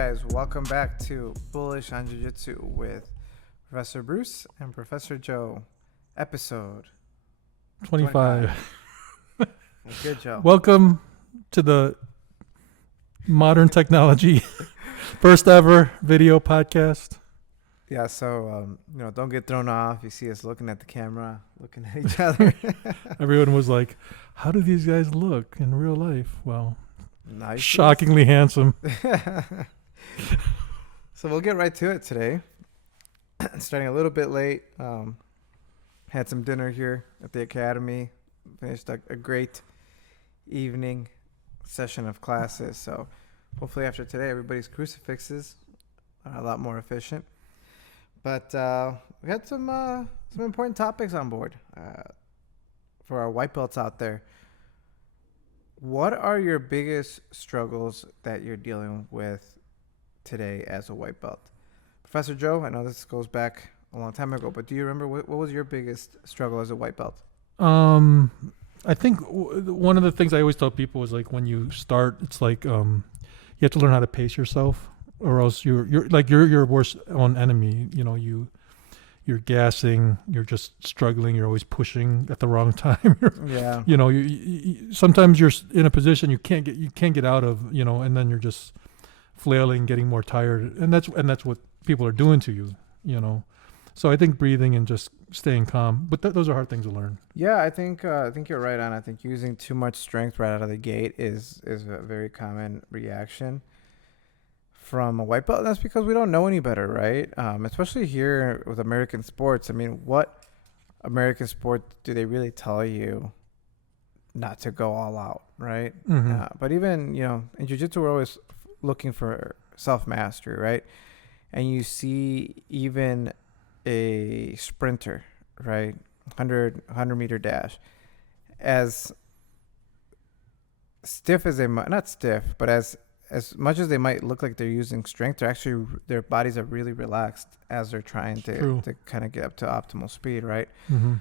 guys, welcome back to Bullish on Jiu Jitsu with Professor Bruce and Professor Joe, episode 25. Good, Joe. Welcome to the modern technology first ever video podcast. Yeah, so don't get thrown off. You see us looking at the camera, looking at each other. Everyone was like, how do these guys look in real life? Well, nice. shockingly handsome. So we'll get right to it today. Starting a little bit late. Had some dinner here at the academy. Finished a great evening session of classes. So hopefully after today, everybody's crucifixes are a lot more efficient. But we had some important topics on board for our white belts out there. What are your biggest struggles that you're dealing with today as a white belt? Professor Joe, I know this goes back a long time ago, but do you remember what was your biggest struggle as a white belt? I think one of the things I always tell people is like when you start, it's like you have to learn how to pace yourself, or else you're your worst own enemy. You know, you're gassing, you're just struggling, you're always pushing at the wrong time. Yeah. You know, you sometimes you're in a position you can't get out of, you know, and then you're just flailing, getting more tired, and that's what people are doing to you, you know. So I think breathing and just staying calm, but those are hard things to learn. Yeah, I think you're right on. I think using too much strength right out of the gate is a very common reaction from a white belt. And that's because we don't know any better, right? Especially here with American sports. I mean, what American sport do they really tell you not to go all out, right? Mm-hmm. But even, in jiu-jitsu, we're always looking for self-mastery, right? And you see even a sprinter, right? 100 meter dash, as stiff as they might, not stiff, but as much as they might look like they're using strength, their bodies are really relaxed as they're trying to kind of get up to optimal speed, right? Mm-hmm.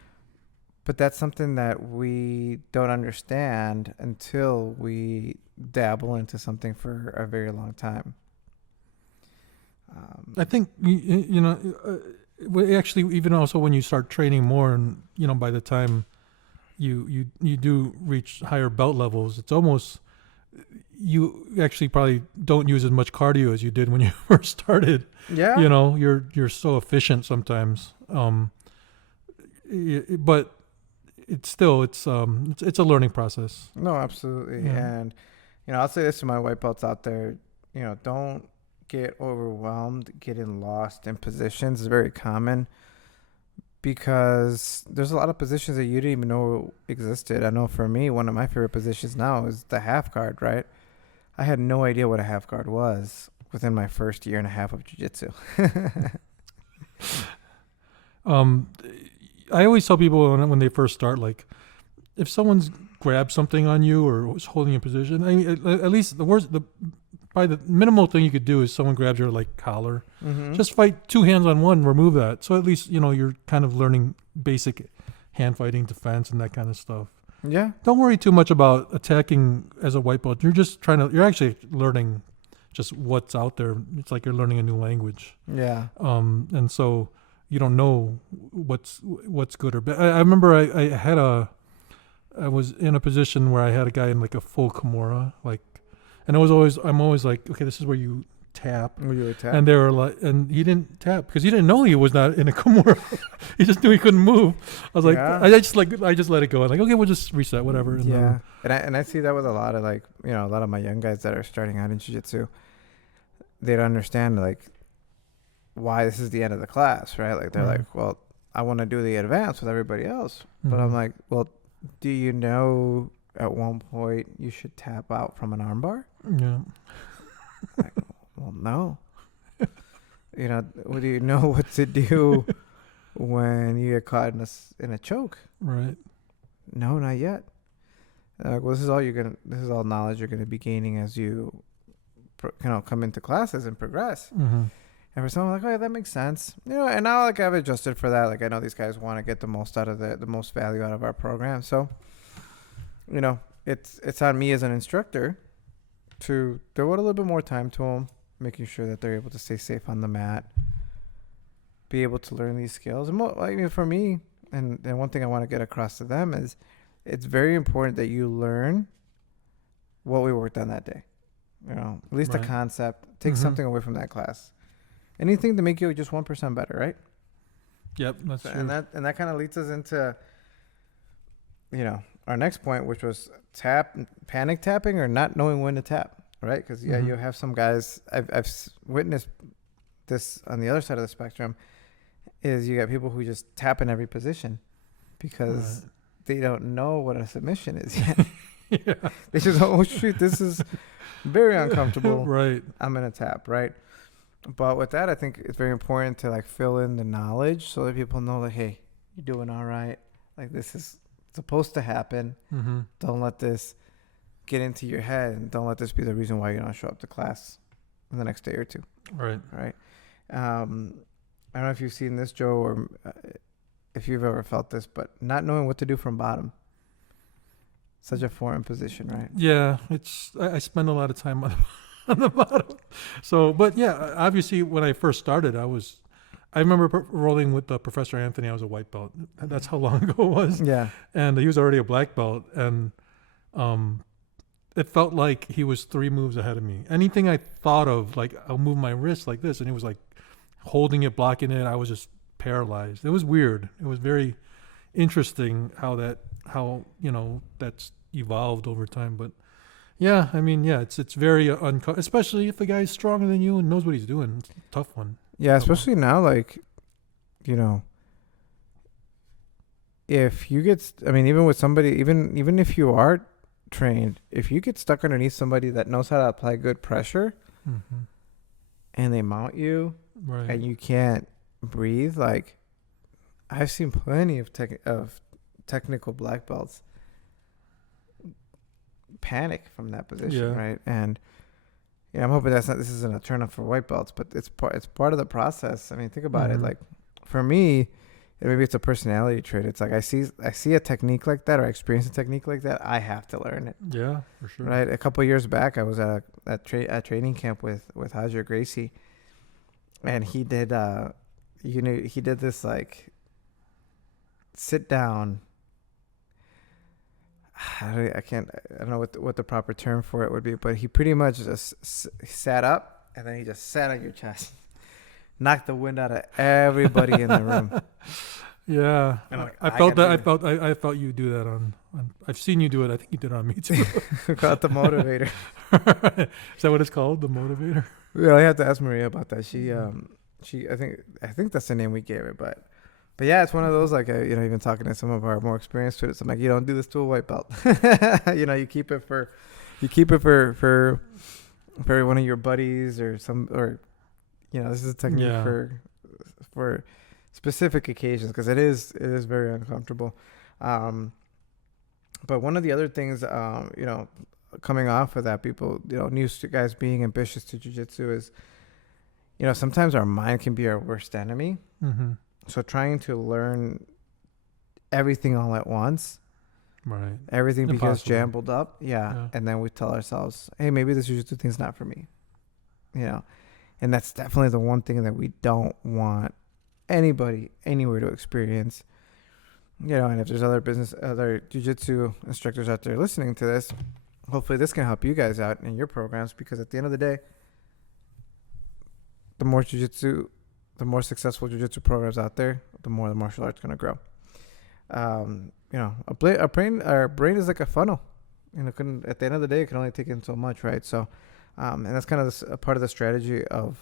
But that's something that we don't understand until we dabble into something for a very long time. I think actually, even also when you start training more, and by the time you do reach higher belt levels, it's almost, you actually probably don't use as much cardio as you did when you first started. Yeah. You're so efficient sometimes. But it's still it's a learning process. No, absolutely. Yeah. And I'll say this to my white belts out there, don't get overwhelmed, getting lost in positions is very common, because there's a lot of positions that you didn't even know existed. I know for me, one of my favorite positions now is the half guard, right? I had no idea what a half guard was within my first year and a half of jiu-jitsu. I always tell people when they first start, like, if someone's grabbed something on you or was holding a position, I mean, at least probably the minimal thing you could do is someone grabs your collar. Mm-hmm. Just fight two hands on one, remove that. So at least, you're kind of learning basic hand fighting, defense, and that kind of stuff. Yeah. Don't worry too much about attacking as a white belt. You're actually learning just what's out there. It's like you're learning a new language. Yeah. And so you don't know what's good or bad. I remember I was in a position where I had a guy in a full Kimura, and I'm always like, okay, this is where you tap. Were you a tap? And they were like, and he didn't tap because he didn't know he was not in a Kimura. He just knew he couldn't move. I was like, I just let it go. I'm like, okay, we'll just reset, whatever. And yeah. And I see that with a lot of a lot of my young guys that are starting out in jiu-jitsu. They don't understand why this is the end of the class, right? They're like, well, I want to do the advance with everybody else. Mm-hmm. But I'm like, well, do you know at one point you should tap out from an armbar? Yeah. Well, no. Do you know what to do when you get caught in a choke? Right. No, not yet. Well, this is all knowledge you're gonna be gaining as you come into classes and progress. Mm-hmm. And for someone oh, that makes sense. And now I've adjusted for that. I know these guys want to get the most out of the most value out of our program. So, it's on me as an instructor to devote a little bit more time to them, making sure that they're able to stay safe on the mat, be able to learn these skills. And I mean, for me, and one thing I want to get across to them is it's very important that you learn what we worked on that day. You know, at least the concept. Take something away from that class. Anything to make you just 1% better, right? Yep, that's true. And that kind of leads us into, you know, our next point, which was panic tapping or not knowing when to tap, right? Because you have some guys. I've witnessed this on the other side of the spectrum. Is you got people who just tap in every position because they don't know what a submission is yet. Yeah. They just, oh shoot, this is very uncomfortable. Right. I'm gonna tap, right? But with that, I think it's very important to like fill in the knowledge so that people know that, hey, you're doing all right. Like this is supposed to happen. Don't let this get into your head, and don't let this be the reason why you don't show up to class in the next day or two. Right. Right. I don't know if you've seen this, Joe, or if you've ever felt this, but not knowing what to do from bottom. Such a foreign position, right? Yeah, I spend a lot of time on the bottom. So, but yeah, obviously when I first started, I remember rolling with Professor Anthony. I was a white belt. That's how long ago it was. Yeah. And he was already a black belt, and it felt like he was 3 moves ahead of me. Anything I thought of, like I'll move my wrist like this, and he was like holding it, blocking it. I was just paralyzed. It was weird. It was very interesting how that's evolved over time. But yeah, I mean, yeah, it's very especially if the guy's stronger than you and knows what he's doing. It's a tough one. Yeah, especially now, like, you know, if you get, I mean, even with somebody, even if you are trained, if you get stuck underneath somebody that knows how to apply good pressure, and they mount you, and you can't breathe, like, I've seen plenty of technical black belts panic from that position, right? And yeah, I'm hoping this isn't a turn up for white belts, but it's part of the process. I mean, think about it. Like for me, maybe it's a personality trait. It's like I see a technique like that, or I experience a technique like that, I have to learn it. Yeah, for sure. Right. A couple of years back, I was at a training camp with Hajar Gracie, and he did he did this like sit down. I don't know what the proper term for it would be, but he pretty much just sat up, and then he just sat on your chest, knocked the wind out of everybody in the room. Yeah, like, I felt you do that on. I've seen you do it. I think you did it on me too. Call it the motivator. Is that what it's called, the motivator? Yeah, I have to ask Maria about that. She I think that's the name we gave it, but yeah, it's one of those, like, even talking to some of our more experienced students, I'm like, you don't do this to a white belt. You keep it for one of your buddies or this is a technique for specific occasions, because it is very uncomfortable. But one of the other things, coming off of that, people, new guys being ambitious to jiu-jitsu is, sometimes our mind can be our worst enemy. Mm-hmm. So trying to learn everything all at once, right? Everything becomes jumbled up, yeah. And then we tell ourselves, hey, maybe this jiu-jitsu thing's not for me, And that's definitely the one thing that we don't want anybody anywhere to experience, And if there's other jiu-jitsu instructors out there listening to this, hopefully this can help you guys out in your programs, because at the end of the day, the more successful jiu-jitsu programs out there, the more the martial art's going to grow. Our brain is like a funnel. At the end of the day, it can only take in so much, right? So, and that's kind of a part of the strategy of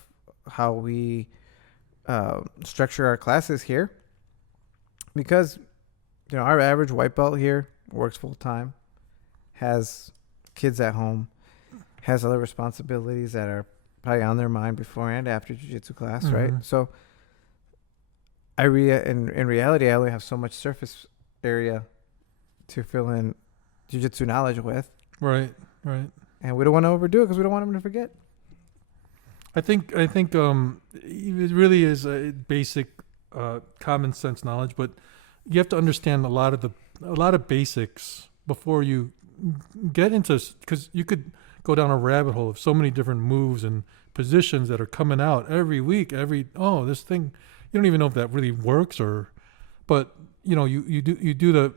how we structure our classes here. Because, our average white belt here works full time, has kids at home, has other responsibilities that are probably on their mind before and after jiu-jitsu class, right? So in reality, I only have so much surface area to fill in jiu-jitsu knowledge with. Right. And we don't want to overdo it because we don't want them to forget. I think it really is a basic common sense knowledge, but you have to understand a lot of basics before you get into, because you could go down a rabbit hole of so many different moves and positions that are coming out every week. This thing, you don't even know if that really works but you do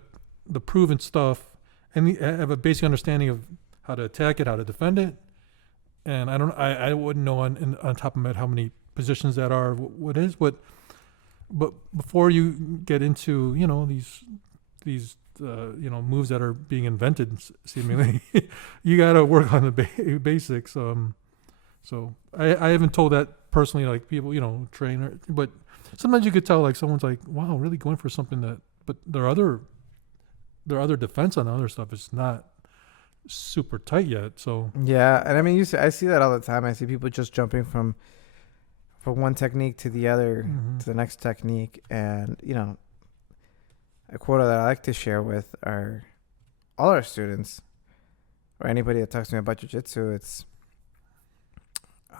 the proven stuff and have a basic understanding of how to attack it, how to defend it. And I wouldn't know on top of my head how many positions that are, but before you get into these moves that are being invented seemingly, you got to work on the basics. So I haven't told that personally, like people, trainer, but sometimes you could tell like someone's like, wow, really going for something but their other defense on other stuff is not super tight yet. So yeah, and I mean, I see that all the time. I see people just jumping from one technique to the other, to the next technique, and a quote that I like to share with all our students or anybody that talks to me about jiu-jitsu. It's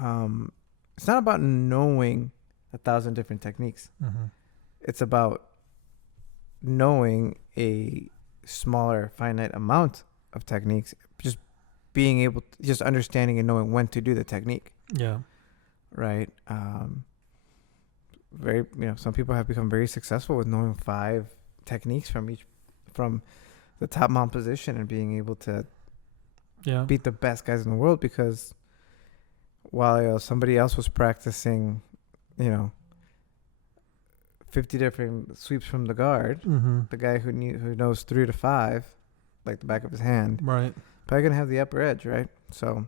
not about knowing 1,000 different techniques. It's about knowing a smaller finite amount of techniques, just being able to, just understanding and knowing when to do the technique. Yeah. Right. Some people have become very successful with knowing 5 techniques from the top mount position and being able to beat the best guys in the world, because while somebody else was practicing 50 different sweeps from the guard, the guy who knows 3 to 5 like the back of his hand, right, probably gonna have the upper edge, right? So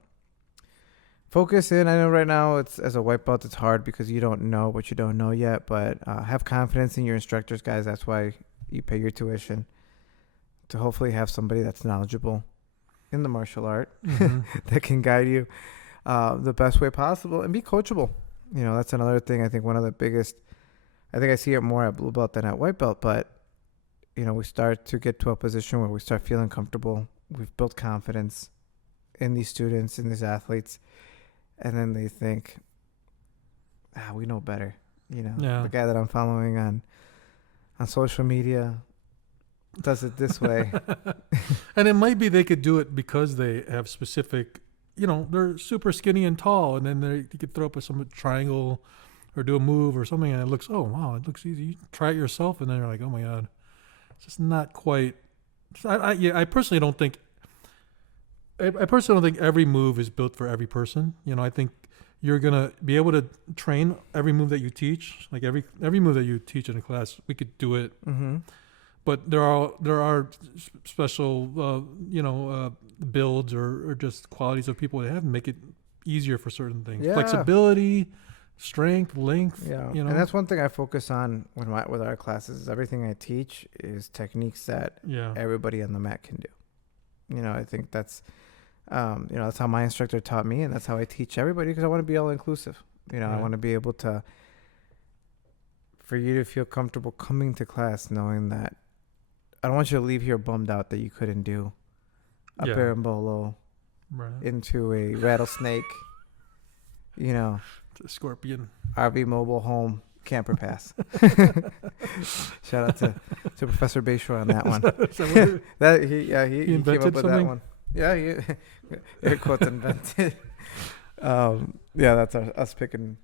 focus in. I know right now as a white belt it's hard because you don't know what you don't know yet, but have confidence in your instructors, guys. That's why you pay your tuition, to hopefully have somebody that's knowledgeable in the martial art that can guide you the best way possible and be coachable. That's another thing. I think one of the biggest, I think I see it more at blue belt than at white belt, but we start to get to a position where we start feeling comfortable. We've built confidence in these students, in these athletes, and then they think, we know better. The guy that I'm following on social media does it this way. And it might be they could do it because they have specific, they're super skinny and tall, and then you could throw up some triangle or do a move or something, and it looks easy. You try it yourself, and then you're like, oh my God, it's just not quite. I personally don't think. I personally don't think every move is built for every person. I think you're gonna be able to train every move that you teach. Like every move that you teach in a class, we could do it. But there are special builds or just qualities of people that have make it easier for certain things. Yeah. Flexibility, strength, length. Yeah, and that's one thing I focus on with our classes. Is everything I teach is techniques that everybody on the mat can do. I think that's that's how my instructor taught me, and that's how I teach everybody, because I want to be all inclusive. Right. I want to be able for you to feel comfortable coming to class, knowing that I don't want you to leave here bummed out that you couldn't do a berimbolo into a rattlesnake, a scorpion, RV mobile home camper pass. Shout out to Professor Bayshore on that one. He came up with something? that one. Yeah, he air quotes invented. That's us picking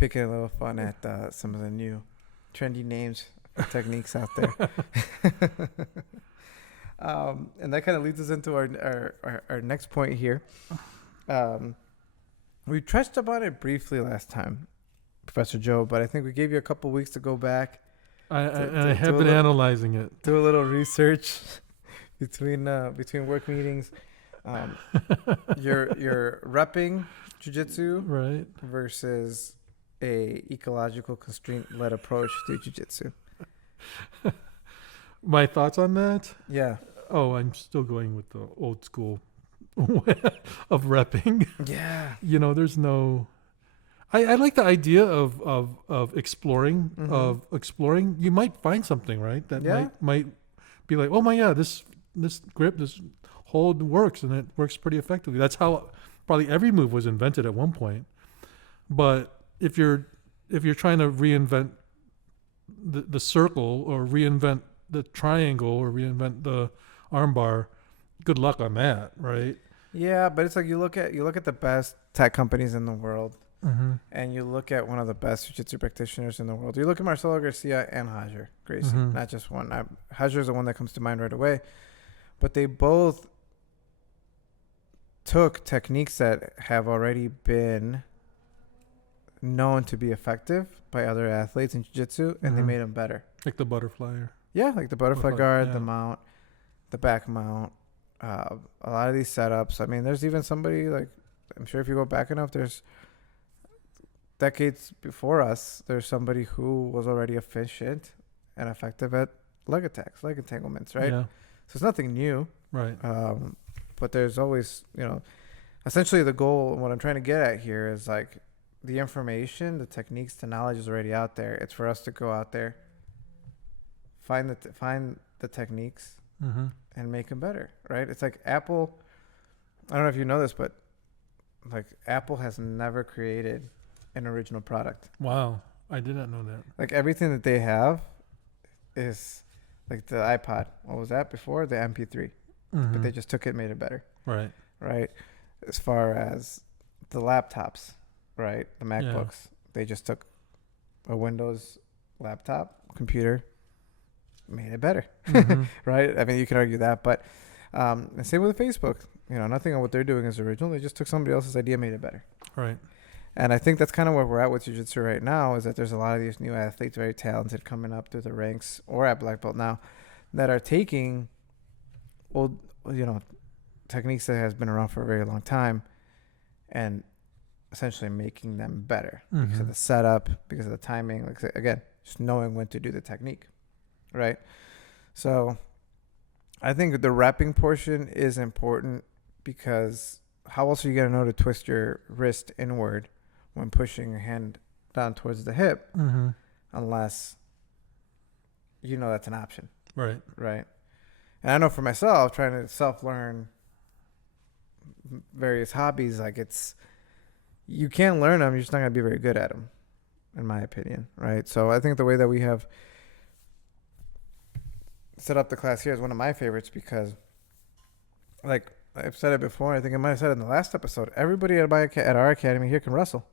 a little fun at some of the new trendy names, techniques out there. And that kind of leads us into our next point here. We touched about it briefly last time, Professor Joe, but I think we gave you a couple weeks to go back. I have been analyzing it. Do a little research between work meetings. You're repping jiu-jitsu right versus a ecological constraint-led approach to jiu-jitsu. My thoughts on that? Yeah. Oh, I'm still going with the old school of repping. Yeah. There's no. I like the idea of exploring. Of exploring, you might find something, right? That might be like, oh my God, this grip, this hold works, and it works pretty effectively. That's how probably every move was invented at one point. But if you're trying to reinvent the circle, or reinvent the triangle, or reinvent the armbar, good luck on that, right? Yeah, but it's like you look at the best tech companies in the world, Mm-hmm. and you look at one of the best jiu-jitsu practitioners in the world. You look at Marcelo Garcia and Hajar Gracie, Mm-hmm. not just one. Hajar is the one that comes to mind right away, but they both took techniques that have already been known to be effective by other athletes in jiu-jitsu, and they Mm-hmm. made them better. Like the butterfly. Yeah, like the butterfly guard, Yeah. the mount, the back mount, a lot of these setups. I mean, there's even somebody like, I'm sure if you go back enough, there's decades before us, there's somebody who was already efficient and effective at leg attacks, leg entanglements, right? Yeah. So it's nothing new. Right. But there's always, essentially the goal, what I'm trying to get at here is like the information, the techniques, the knowledge is already out there. It's for us to go out there, find the techniques Mm-hmm. and make them better, right? It's like Apple. I don't know if you know this, but like Apple has never created an original product. Wow. I did not know that. Like everything that they have is like the iPod. What was that before? The MP3. Mm-hmm. But they just took it and made it better, Right. right? As far as the laptops, right? The MacBooks. They just took a Windows laptop, computer, made it better, Mm-hmm. right? I mean, you can argue that, but and same with Facebook. Nothing on what they're doing is original. They just took somebody else's idea, made it better. Right. And I think that's kind of where we're at with jiu-jitsu right now, is that there's a lot of these new athletes, very talented, coming up through the ranks or at black belt now, that are taking old, techniques that has been around for a very long time and essentially making them better because Mm-hmm. of the setup, because of the timing. Like again, just knowing when to do the technique, right? So I think the wrapping portion is important, because how else are you going to know to twist your wrist inward when pushing your hand down towards the hip, Mm-hmm. unless you know that's an option, Right. right? And I know for myself, trying to self-learn various hobbies, like you can't learn them, you're just not going to be very good at them, in my opinion, right? So I think the way that we have set up the class here is one of my favorites, because like I've said it before, I think I might have said it in the last episode, everybody at our academy here can wrestle.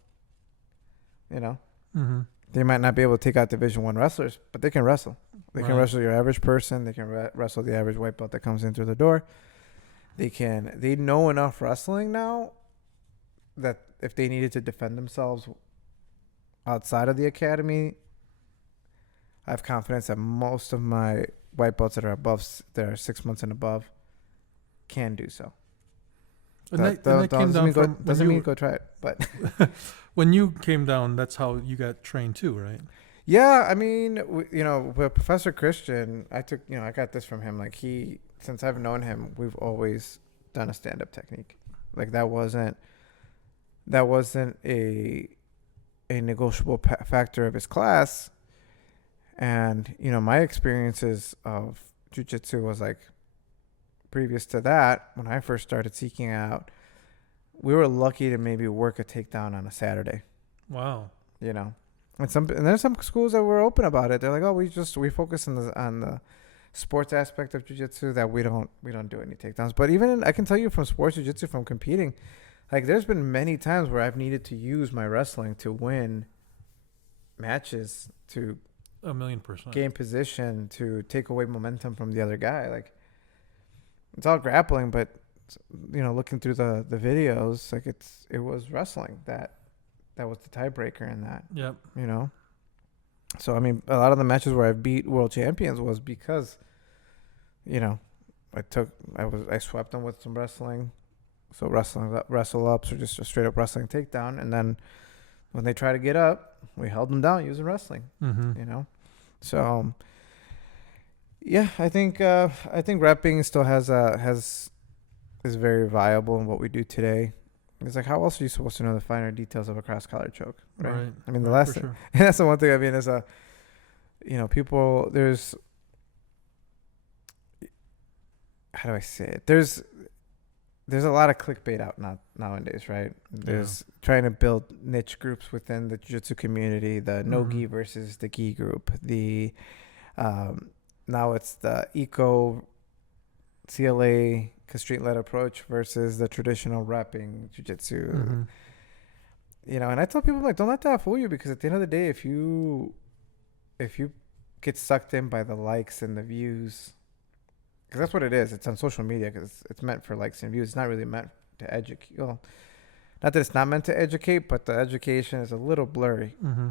Mm-hmm. They might not be able to take out Division I wrestlers, but they can wrestle. They can Right. wrestle your average person. They can wrestle the average white belt that comes in through the door. They know enough wrestling now that if they needed to defend themselves outside of the academy, I have confidence that most of my white belts that are 6 months and above can do so. And that came down from Doesn't mean go try it, but when you came down. That's how you got trained too, right? yeah, I mean, with Professor Christian, I got this from him. Like since I've known him, we've always done a stand-up technique. Like that wasn't a negotiable factor of his class. And my experiences of jiu-jitsu was like, previous to that, when I first started seeking out, we were lucky to maybe work a takedown on a Saturday. Wow. And there's some schools that were open about it. They're like, oh, we focus on the sports aspect of jiu-jitsu, that we don't do any takedowns. But even I can tell you from sports jiu-jitsu, from competing, like there's been many times where I've needed to use my wrestling to win matches, to 1,000,000%. gain position, to take away momentum from the other guy. Like it's all grappling, but looking through the videos, like it was wrestling that was the tiebreaker in that. Yep. So I mean, a lot of the matches where I've beat world champions was because I swept them with some wrestling. So wrestle ups, or just a straight up wrestling takedown, and then when they try to get up, we held them down using wrestling. Mm-hmm. So yeah, I think rapping still is very viable in what we do today. It's like, how else are you supposed to know the finer details of a cross collar choke, right? I mean, the last thing, sure. and that's the one thing. I mean, is people. How do I say it? There's a lot of clickbait out nowadays, right? There's trying to build niche groups within the jiu-jitsu community, the NoGi versus the Gi group. Now it's the eco CLA constraint-led approach versus the traditional wrapping jiu-jitsu. Mm-hmm. You know, and I tell people, like, don't let that fool you, because at the end of the day, if you get sucked in by the likes and the views, because that's what it is. It's on social media because it's meant for likes and views. It's not really meant to educate. Well, not that it's not meant to educate, but the education is a little blurry. Mm-hmm.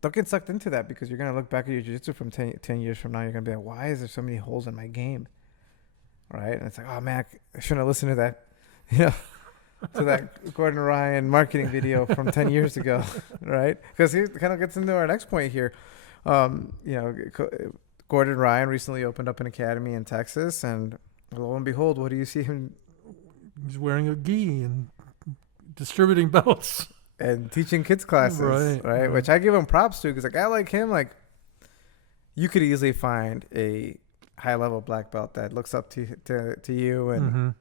Don't get sucked into that, because you're going to look back at your jiu-jitsu from 10 years from now. You're going to be like, why is there so many holes in my game? Right? And it's like, oh, man, I shouldn't have listened to that, you know, to that Gordon Ryan marketing video from 10 years ago, right? Because he kind of gets into our next point here. You know, Gordon Ryan recently opened up an academy in Texas, and lo and behold, what do you see him? He's wearing a gi and distributing belts and teaching kids classes, right? Which I give him props to, because a guy like him, like, you could easily find a high-level black belt that looks up to you, and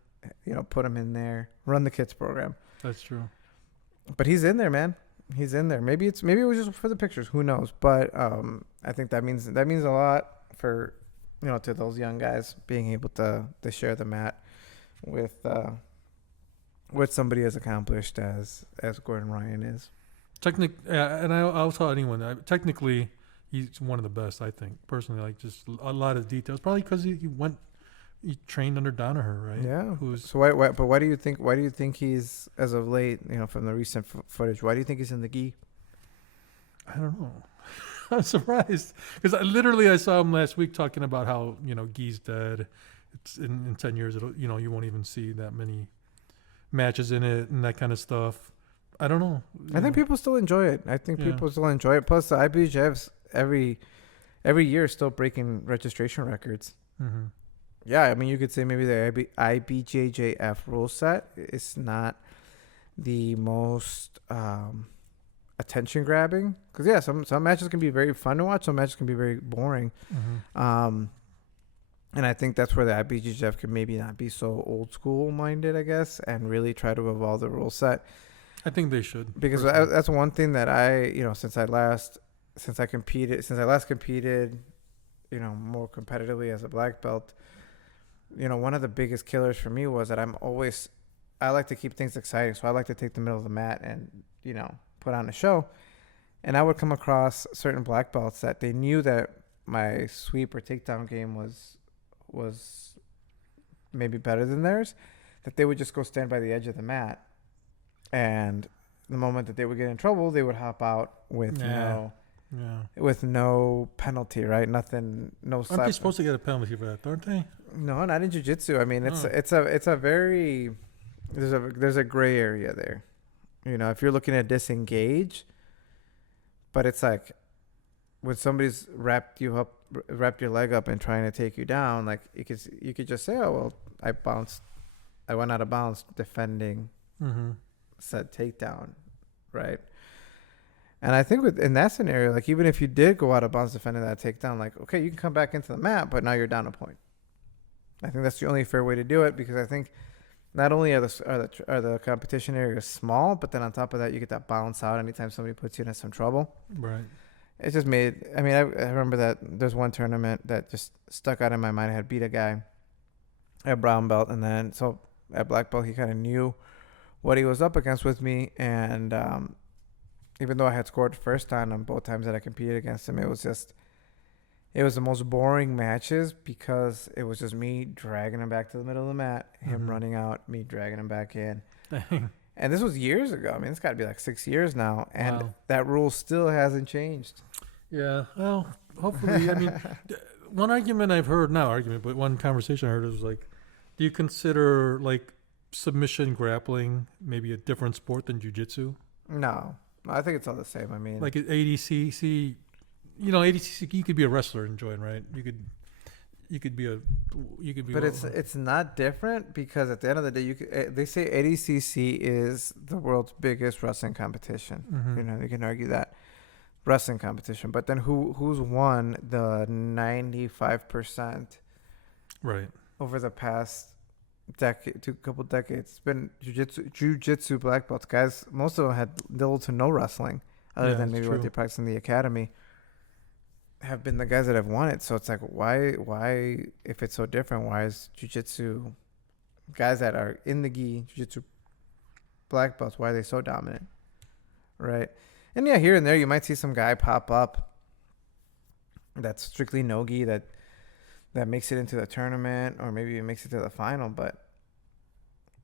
you know, put him in there, run the kids program. That's true. But he's in there, man. He's in there. Maybe it was just for the pictures. Who knows? But I think that means a lot for, you know, to those young guys, being able to share the mat with somebody as accomplished as Gordon Ryan is. And I'll tell anyone, technically, he's one of the best, I think, personally. Like, just a lot of details. Probably because he trained under Danaher, right? Yeah. So why do you think he's, as of late, you know, from the recent footage, why do you think he's in the gi? I don't know. I'm surprised, because I saw him last week talking about how, you know, gi's dead. It's in 10 years, you know, you won't even see that many matches in it and that kind of stuff. I don't know. I think people still enjoy it. People still enjoy it. Plus, the IBJJF's every year still breaking registration records. Mm-hmm. Yeah, I mean, you could say maybe the IBJJF rule set is not the most attention grabbing, because yeah, some matches can be very fun to watch, some matches can be very boring. Mm-hmm. And I think that's where the IBJJF can maybe not be so old school minded, I guess, and really try to evolve the rule set. I think they should, because that's one thing that I, you know, since I last competed, you know, more competitively as a black belt, you know, one of the biggest killers for me was that I like to keep things exciting. So I like to take the middle of the mat and, you know, put on a show. And I would come across certain black belts that they knew that my sweep or takedown game was maybe better than theirs, that they would just go stand by the edge of the mat. And the moment that they would get in trouble, they would hop out with no penalty, right? Nothing, no slap. Aren't they supposed to get a penalty for that, aren't they? No, not in jiu-jitsu. I mean, it's a very, there's a gray area there. You know, if you're looking at disengage, but it's like when somebody's wrapped your leg up and trying to take you down, like you could just say, oh well, I went out of bounds defending said takedown, right? And I think in that scenario, like, even if you did go out of bounds defending that takedown, like, okay, you can come back into the mat, but now you're down a point. I think that's the only fair way to do it, because I think not only are the competition areas small, but then on top of that, you get that bounce out anytime somebody puts you in some trouble. Right. It just made, I mean, I remember that there's one tournament that just stuck out in my mind. I had beat a guy at brown belt, and then so at black belt, he kind of knew what he was up against with me. And even though I had scored first on him both times that I competed against him, it was the most boring matches, because it was just me dragging him back to the middle of the mat, him running out, me dragging him back in. And this was years ago. I mean, it's got to be like 6 years now. And that rule still hasn't changed. Yeah. Well, hopefully. I mean, one argument I've heard, not argument, but one conversation I heard was like, do you consider like submission grappling maybe a different sport than jiu-jitsu? No, I think it's all the same. I mean, like at ADCC, you know, ADCC, you could be a wrestler and join, right? You could be. But it's not different, because at the end of the day, they say ADCC is the world's biggest wrestling competition. You know, you can argue that wrestling competition, but then who's won the 95%? Right. Over the past couple decades, it's been jiu-jitsu black belts. Guys, most of them had little to no wrestling, other than maybe what they practice in the academy. have been the guys that have won it. So it's like, why, if it's so different, why is jiu-jitsu guys that are in the gi, jiu-jitsu black belts, why are they so dominant? Right? And yeah, here and there, you might see some guy pop up that's strictly no-gi that makes it into the tournament, or maybe it makes it to the final. But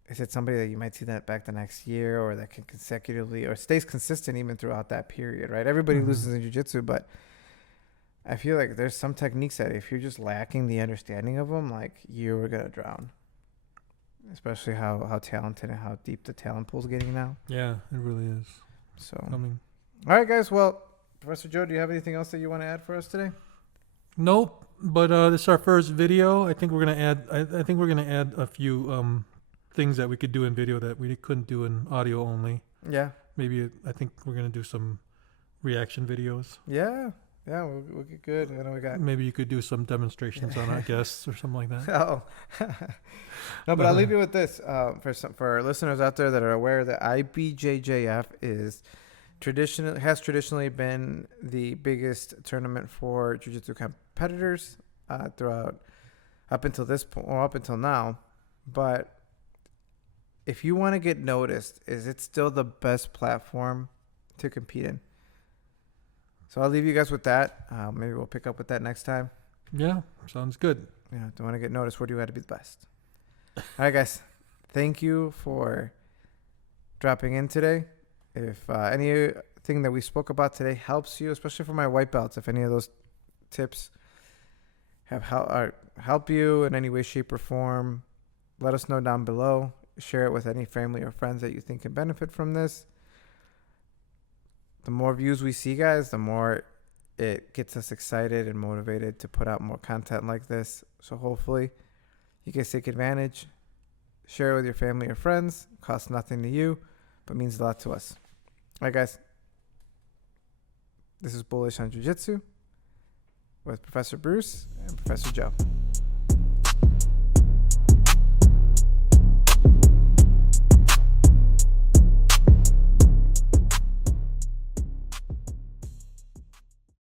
is it somebody that you might see that back the next year, or that can consecutively, or stays consistent even throughout that period, right? Everybody loses in jiu-jitsu, but I feel like there's some techniques that if you're just lacking the understanding of them, like, you were going to drown. Especially how talented and how deep the talent pool's getting now. Yeah, it really is. So, I mean, all right, guys. Well, Professor Joe, do you have anything else that you want to add for us today? nope. But this is our first video. I think we're gonna add. I think we're gonna add a few things that we could do in video that we couldn't do in audio only. Yeah. Maybe I think we're gonna do some reaction videos. Yeah. Yeah, we'll get good. I know we got. Maybe you could do some demonstrations on our guests or something like that. Oh. No, but I'll leave you with this. For our listeners out there that are aware that IBJJF has traditionally been the biggest tournament for jiu-jitsu competitors throughout up until this point, or up until now. But if you want to get noticed, is it still the best platform to compete in? So I'll leave you guys with that. Maybe we'll pick up with that next time. Yeah, sounds good. Yeah, don't want to get noticed. Where do you have to be the best? All right, guys. Thank you for dropping in today. If anything that we spoke about today helps you, especially for my white belts, if any of those tips have help you in any way, shape, or form, let us know down below. Share it with any family or friends that you think can benefit from this. The more views we see, guys, the more it gets us excited and motivated to put out more content like this. So hopefully you guys take advantage. Share it with your family or friends. Costs nothing to you, but means a lot to us. All right, guys. This is Bullish on Jiu Jitsu with Professor Bruce and Professor Joe.